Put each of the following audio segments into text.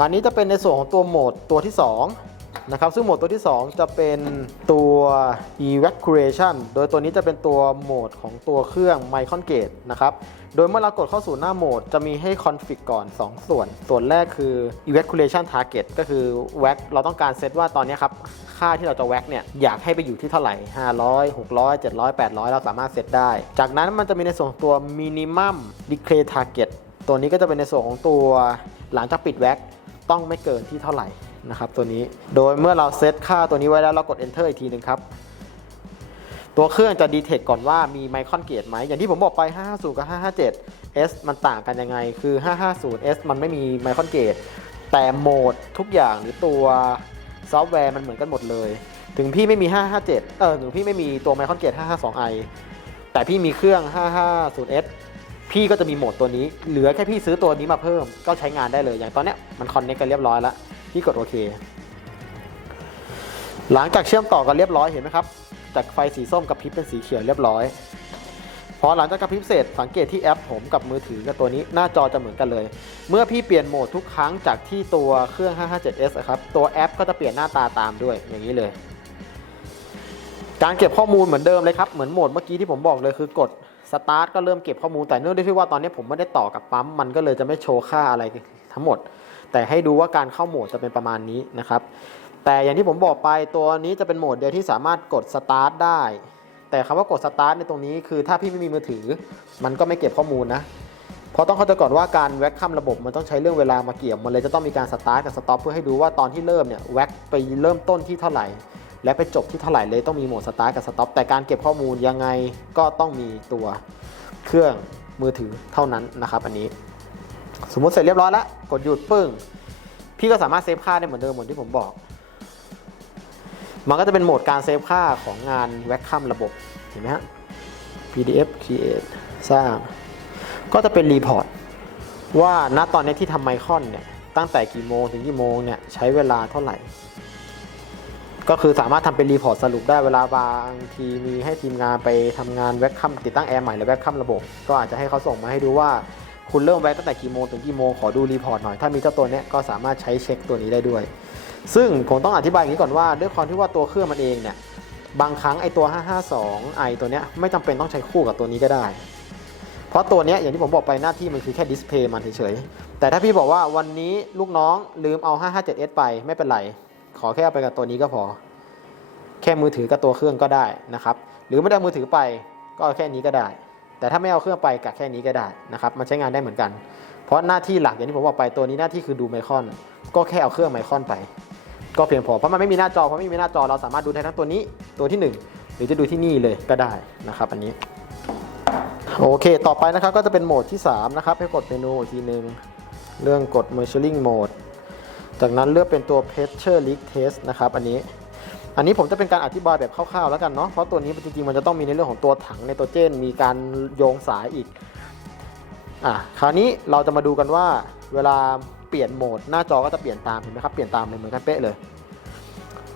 คราวนี้จะเป็นในส่วนของตัวโหมดตัวที่ 2 นะครับ ซึ่งโหมดตัวที่ 2 จะเป็นตัว evacuation โดยตัวนี้จะเป็นตัวโหมดของตัวเครื่อง Micron Gate นะครับ โดยเมื่อเรากดเข้าสู่หน้าโหมด จะมีให้คอนฟิกก่อน 2 ส่วน ส่วนแรกคือ evacuation target ก็คือ WAC เราต้องการเซตว่าตอนนี้ครับค่าที่เราจะแว็กเนี่ยอยากให้ไปอยู่ที่เท่าไหร่ 500 600 700 800 เราสามารถเซตได้ จากนั้นมันจะมีในส่วนตัว minimum decay target ตัวนี้ก็จะเป็นในส่วนของตัวหลังจากปิดแว็ก ต้องไม่เกินที่เท่าไหร่นะครับตัวนี้ โดยเมื่อเราเซตค่าตัวนี้ไว้แล้วเรากด enter อีกทีหนึ่งครับ ตัวเครื่องจะดีเทคก่อนว่ามีไมคอนเกตไหม อย่างที่ผมบอกไป 550 กับ 557 S มันต่างกันยังไง คือ 550 S มันไม่มีไมคอนเกต แต่โหมดทุกอย่างหรือตัวซอฟต์แวร์มันเหมือนกันหมดเลย ถึงพี่ไม่มี 557 เออ ถึงพี่ไม่มีตัวไมคอนเกต 552i แต่พี่มีเครื่อง 550S พี่ก็จะมีโหมดตัวนี้ เหลือแค่พี่ซื้อตัวนี้มาเพิ่ม ก็ใช้งานได้เลย อย่างตอนเนี้ยมันคอนเนคกันเรียบร้อยแล้ว พี่กดโอเค หลังจากเชื่อมต่อกันเรียบร้อยเห็นไหมครับ จากไฟสีส้มกับพริบเป็นสีเขียวเรียบร้อย พอหลังจากกระพริบเสร็จสังเกตที่แอปผมกับมือถือกับตัวนี้หน้าจอจะเหมือนกันเลย เมื่อพี่เปลี่ยนโหมดทุกครั้งจากที่ตัวเครื่อง 557s อะครับ ตัวแอปก็จะเปลี่ยนหน้าตาตามด้วยอย่างนี้เลย การเก็บข้อมูลเหมือนเดิมเลยครับ เหมือนโหมดเมื่อกี้ที่ผมบอกเลยคือกด สตาร์ทก็เริ่มเก็บข้อมูลแต่เนื่องด้วยที่ว่าตอนนี้ผมไม่ได้ต่อกับปั๊มมันก็เลยจะไม่โชว์ค่าอะไรทั้งหมด แต่ให้ดูว่าการเข้าโหมดจะเป็นประมาณนี้นะครับ แต่อย่างที่ผมบอกไปตัวนี้จะเป็นโหมดเดียวที่สามารถกดสตาร์ทได้ แต่คำว่ากดสตาร์ทในตรงนี้คือถ้าพี่ไม่มีมือถือ มันก็ไม่เก็บข้อมูลนะเพราะต้องเข้าใจก่อนว่าการแว็กคัมระบบมันต้องใช้เรื่องเวลามาเกี่ยวมันเลยจะต้องมีการสตาร์ทกับสต็อปเพื่อให้ดูว่าตอนที่เริ่มเนี่ยแว็กไปเริ่มต้นที่เท่าไหร่ และไปจบที่เท่าไหร่เลยต้องมีโหมดสตาร์ทกับสต็อปแต่การเก็บข้อมูลยังไงก็ต้องมีตัวเครื่องมือถือเท่านั้นนะครับ อันนี้ สมมติเสร็จเรียบร้อยแล้ว กดหยุดปึ้ง พี่ก็สามารถเซฟค่าได้เหมือนเดิมเหมือนที่ผมบอก มันก็จะเป็นโหมดการเซฟค่าของงานแว็กคัมระบบเห็นไหมฮะ PDF create สร้าง ก็จะเป็นรีพอร์ตว่าณตอนนี้ที่ทำไมคอนเนี่ยตั้งแต่กี่โมงถึงกี่โมงเนี่ยใช้เวลาเท่าไหร่ ก็คือสามารถทำเป็นรีพอร์ตสรุปได้เวลาบางทีมีให้ทีมงานไปทำงานแว็กคัมติดตั้งแอร์ใหม่หรือแว็กคัมระบบ ก็อาจจะให้เขาส่งมาให้ดูว่าคุณเริ่มแว็กตั้งแต่กี่โมงถึงกี่โมงขอดูรีพอร์ตหน่อย ถ้ามีเจ้าตัวเนี้ยก็สามารถใช้เช็คตัวนี้ได้ด้วย ซึ่งผมต้องอธิบายอย่างนี้ก่อนว่าด้วยความที่ว่าตัวเครื่องมันเองเนี่ยบางครั้งไอตัว 552i ตัวเนี้ยไม่จำเป็นต้องใช้คู่กับตัวนี้ก็ได้ เพราะตัวเนี้ยอย่างที่ผมบอกไปหน้าที่มันคือแค่ดิสเพย์มันเฉยๆแต่ถ้าพี่บอกว่าวันนี้ลูกน้องลืมเอา 557s ไปไม่เป็นไร ขอแค่เอาไปกับตัวนี้ก็พอ แค่มือถือกับตัวเครื่องก็ได้นะครับ หรือไม่ได้เอามือถือไปก็แค่นี้ก็ได้ แต่ถ้าไม่เอาเครื่องไปกับแค่นี้ก็ได้นะครับมันใช้งานได้เหมือนกัน เพราะหน้าที่หลักอย่างที่ผมบอกไปตัวนี้หน้าที่คือดูไมคอน ก็แค่เอาเครื่องไมคอนไป ก็เพียงพอเพราะมันไม่มีหน้าจอเพราะไม่มีหน้าจอเราสามารถดูได้ทั้งตัวนี้ตัวที่ 1 หรือจะดูที่นี่เลยก็ได้นะครับ อันนี้โอเค ต่อไปนะครับก็จะเป็นโหมดที่ 3 นะครับ ให้กดเมนูอีกทีหนึ่งเรื่องกด measuring mode จากนั้นเลือกเป็นตัว pressure leak test นะครับอันนี้อันนี้ผมจะเป็นการอธิบายแบบคร่าวๆแล้วกันเนาะเพราะตัวนี้จริงๆมันจะต้องมีในเรื่องของตัวถังในตัวเจนมีการโยงสายอีกอะคราวนี้เราจะมาดูกันว่าเวลาเปลี่ยนโหมด หน้าจอก็จะเปลี่ยนตามเห็นไหมครับเปลี่ยนตามเลยเหมือนกันเป๊ะเลย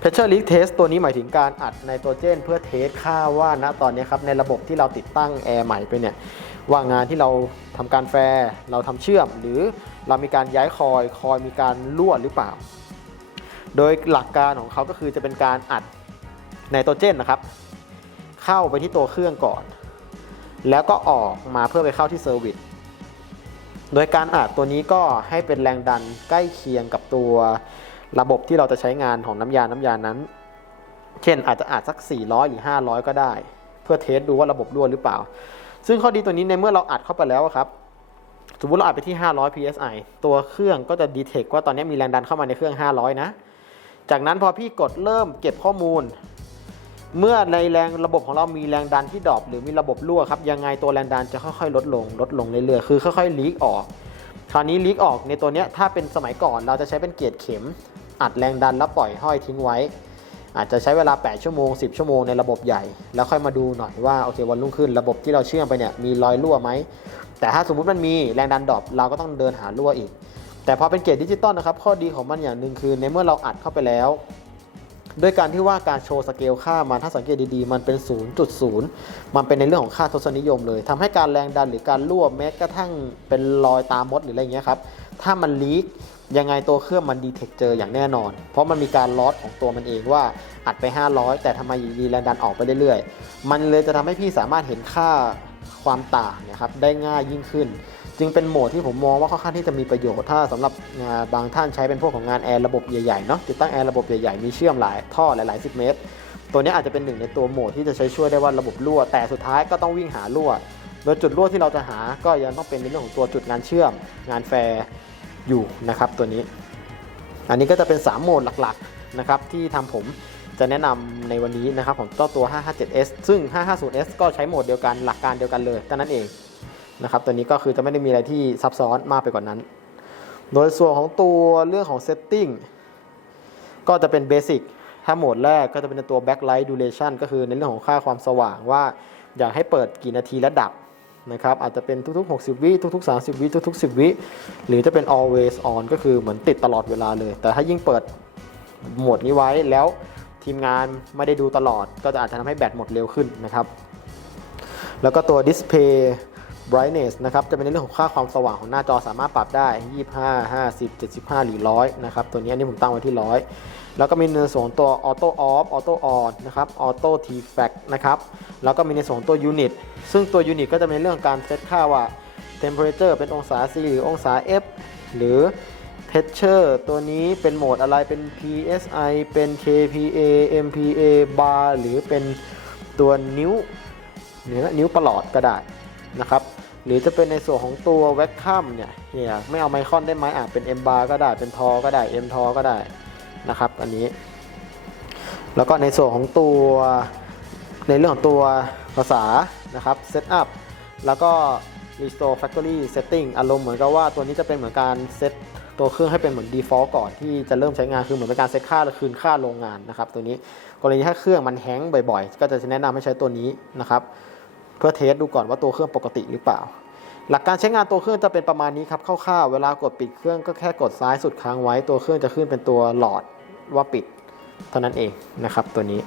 Pressure Leak Test ตัวนี้หมายถึงการอัดไนโตรเจน เพื่อเทสค่าว่าณตอนนี้ครับในระบบที่เราติดตั้งแอร์ใหม่ไปเนี่ยว่างานที่เราทำการแฟร์เราทำเชื่อมหรือ เรามีการย้ายคอยคอยมีการรั่วหรือเปล่า โดยหลักการของเขาก็คือจะเป็นการอัดไนโตรเจนนะครับ เข้าไปที่ตัวเครื่องก่อน แล้วก็ออกมาเพื่อไปเข้าที่เซอร์วิสโดยการอัดตัวนี้ก็ให้เป็นแรงดันใกล้เคียงกับตัวระบบที่เราจะใช้งานของน้ำยาน้ำยานั้น เช่นอาจจะอัดสัก 400 หรือ 500 ก็ได้ เพื่อเทสดูว่าระบบรั่วหรือเปล่า ซึ่งข้อดีตัวนี้ในเมื่อเราอัดเข้าไปแล้วครับ สมมติเราอัดไปที่ 500 psi ตัวเครื่องก็จะดีเทคว่าตอนนี้มีแรงดันเข้ามาในเครื่อง 500 นะ จากนั้นพอพี่กดเริ่มเก็บข้อมูล เมื่อในแรงระบบของเรามีแรงดันที่ดรอปหรือมีระบบรั่วครับ ยังไงตัวแรงดันจะค่อยๆ ลดลง ลดลงเรื่อยๆ คือค่อยๆลีกออก คราวนี้ลีกออกในตัวเนี้ยถ้าเป็นสมัยก่อนเราจะใช้เป็นเกจเข็ม อัดแรงดันแล้วปล่อยห้อยทิ้งไว้ อาจจะใช้เวลา 8 ชั่วโมง 10 ชั่วโมงในระบบใหญ่ แล้วค่อยมาดูหน่อยว่าโอเควันรุ่งขึ้นระบบที่เราเชื่อมไปเนี่ยมีรอยรั่วไหม แต่ถ้าสมมุติมันมีแรงดันดรอปเราก็ต้องเดินหารั่วอีก แต่พอเป็นเกจดิจิตอลนะครับ ข้อดีของมันอย่างหนึ่งคือในเมื่อเราอัดเข้าไปแล้วด้วยการที่ว่าการโชว์สเกลค่ามันถ้าสังเกตดีๆ มันเป็น 0.0 มันเป็นในเรื่องของค่าทศนิยมเลยทำให้การแรงดันหรือการรั่วแม้กระทั่งเป็นรอยตามมดหรืออะไรเงี้ยครับ ถ้ามันลีกยังไงตัวเครื่องมันดีเทคเจออย่างแน่นอน เพราะมันมีการลอสของตัวมันเองว่าอัดไป 500 แต่ทำไมดีแรงดันออกไปเรื่อยๆ มันเลยจะทำให้พี่สามารถเห็นค่า ความต่างนะครับได้ง่ายยิ่งขึ้น จึงเป็นโหมดที่ผมมองว่าค่อนข้างที่จะมีประโยชน์ถ้าสำหรับาบางท่านใช้เป็นพวกของงานแอร์ระบบใหญ่ๆเนาะติดตั้งแอร์ระบบใหญ่ๆมีเชื่อมหลายท่อหลายๆสิบเมตร ตัวนี้อาจจะเป็นหนึ่งในตัวโหมดที่จะใช้ช่วยได้ว่าระบบรั่ว แต่สุดท้ายก็ต้องวิ่งหารั่วโดยจุดรั่วที่เราจะหาก็ยังต้องเป็นในเรื่องของตัวจุดงานเชื่อม งานแฟร์อยู่นะครับตัวนี้ อันนี้ก็จะเป็น 3 โหมดหลักๆนะครับที่ทำผม จะแนะนำในวันนี้นะครับของเจ้าตัว 557s ซึ่ง 550s ก็ใช้โหมดเดียวกันหลักการเดียวกันเลยแต่นั้นเองนะครับตัวนี้ก็คือจะไม่ได้มีอะไรที่ซับซ้อนมากไปกว่านั้น โดยส่วนของตัวเรื่องของ setting ก็จะเป็นเบสิกถ้าโหมดแรกก็จะเป็นตัว backlight duration ก็คือในเรื่องของค่าความสว่างว่าอยากให้เปิดกี่นาทีและดับนะครับอาจจะเป็นทุกๆ 60 วิทุก ๆ 30 วิทุก ๆ 10 วิ หรือจะเป็น always on ก็คือเหมือนติดตลอดเวลาเลย แต่ถ้ายิ่งเปิดโหมดนี้ไว้แล้ว ทีมงานไม่ได้ดูตลอด ก็จะอาจจะทำให้แบตหมดเร็วขึ้นนะครับ แล้วก็ตัว display brightness นะครับจะเป็นในเรื่องของค่าความสว่างของหน้าจอสามารถปรับได้ 25 50 75 หรือ 100 นะครับ ตัวนี้อันนี้ผมตั้งไว้ที่ 100 แล้วก็มีในส่วนตัว auto off auto on นะครับ auto t f a c นะครับ แล้วก็มีในส่วนตัว unit ซึ่งตัว unit ก็จะเป็นเรื่องการเซตค่าว่า temperature เป็นองศา C หรือองศา F หรือ pressure ตัวนี้เป็นโหมดอะไรเป็น PSI เป็น KPA MPA bar หรือเป็นตัวนิ้วเนื้อนิ้วประหลอดก็ได้นะครับหรือจะเป็นในส่วนของตัวแวคคัมเนี่ยเนี่ยไม่เอาไมคอนได้ไหมอะเป็น M bar ก็ได้เป็นทอก็ได้ M ทอก็ได้นะครับอันนี้ แล้วก็ในส่วนของตัวในเรื่องของตัวภาษานะครับ Setup แล้วก็ Restore Factory Setting อารมณ์เหมือนกับว่าตัวนี้จะเป็นเหมือนการเซต ตัวเครื่องให้เป็นเหมือน default ก่อนที่จะเริ่มใช้งานคือเหมือนเป็นการเซตค่าและคืนค่าโรงงานนะครับตัวนี้กรณีถ้าเครื่องมันแฮงบ่อยๆ ก็จะแนะนำให้ใช้ตัวนี้นะครับเพื่อเทสดูก่อนว่าตัวเครื่องปกติหรือเปล่า หลักการใช้งานตัวเครื่องจะเป็นประมาณนี้ครับคร่าวๆเวลากดปิดเครื่องก็แค่กดซ้ายสุดค้างไว้ตัวเครื่องจะขึ้นเป็นตัวหลอดว่าปิด เท่านั้นเองนะครับตัวนี้